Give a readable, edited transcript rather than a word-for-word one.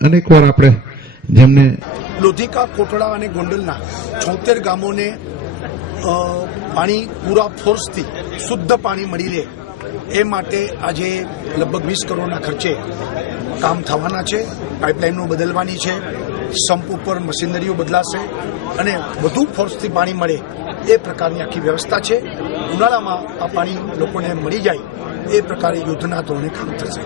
અનેકવાર આપણે જેમને લોધિકા, કોટડા અને ગોંડલના 76 ગામોને પાણી પૂરા ફોર્સથી શુદ્ધ પાણી મળી રહે એ માટે આજે લગભગ 20 કરોડના ખર્ચે કામ થવાના છે. પાઇપલાઇનો બદલવાની છે, સંપ ઉપર મશીનરીઓ બદલાશે અને વધુ ફોર્સથી પાણી મળે એ પ્રકારની આખી વ્યવસ્થા છે. ઉનાળામાં આ પાણી લોકોને મળી જાય એ પ્રકારે યુદ્ધના ધોરણે કામ થશે.